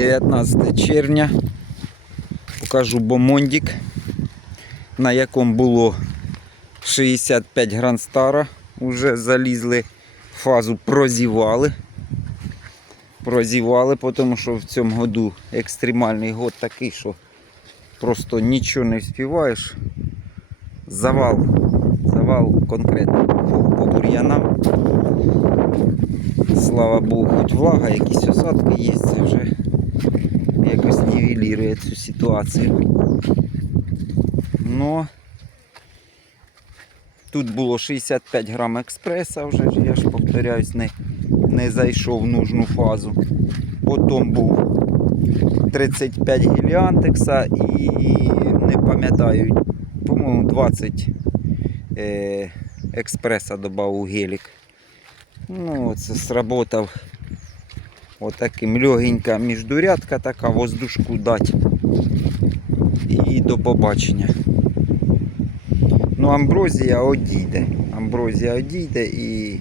19 червня. Покажу бомондик, на якому було 65 гранстара. Уже залізли фазу, прозівали. Прозівали, тому що в цьому году екстремальний год такий, що просто нічого не співаєш. Завал. Завал конкретно по бур'янам. Слава Богу, хоч влага, якісь осадки є, це вже якось нівелірує цю ситуацію. Но тут було 65 грам експреса вже, я ж повторяюсь, не, не зайшов в нужну фазу. Потім був 35 геліантекса і не пам'ятаю, по-моєму, 20 е, експреса додав у гелік. Ну, це сработав отаким легенька міждурядка така, воздушку дать. І до побачення. Ну, амброзія одійде. Амброзія одійде і.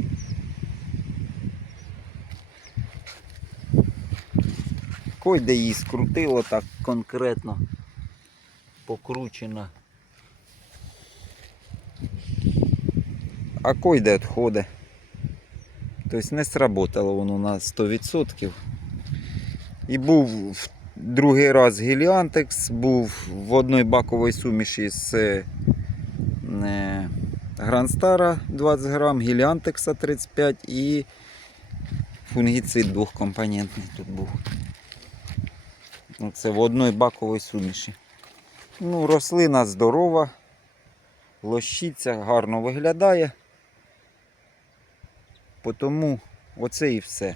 Койде її скрутило так конкретно. Покручено. А койде відходить. Тобто не сработало воно на 100%. І був другий раз геліантекс, був в одній баковій суміші з е, Гранстара 20 грам, геліантекса 35 і фунгіцид двохкомпонентний тут був. Ну, Це в одній баковій суміші. Ну, рослина здорова, лощиться, гарно виглядає. Тому оце і все.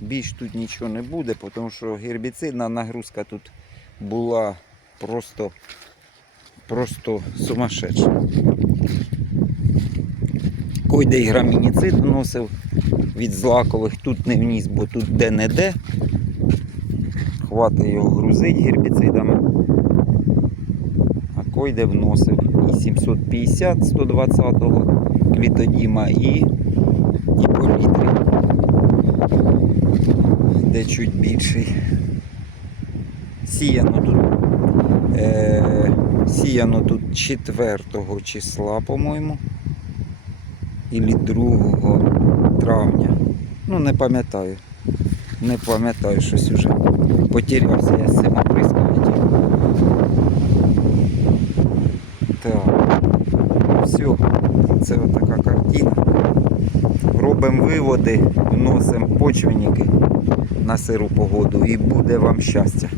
Більш тут нічого не буде, тому що гербіцидна нагрузка тут була просто, просто сумасшедша. Койде і грамініцид вносив від злакових, тут не вніс, бо тут де-не-де. Хватить його грузить гербіцидами. А койде вносив і 750 120-го клітодіма і і по літрі, де чуть більший. Сіяно тут, е, сіяно тут 4 числа, по-моєму, ілі 2 травня. Ну, не пам'ятаю. Не пам'ятаю, щось уже потерявся я з цим оприскувачем. Так, все, це отака картина робимо виводи, вносимо почвенники на сиру погоду і буде вам щастя.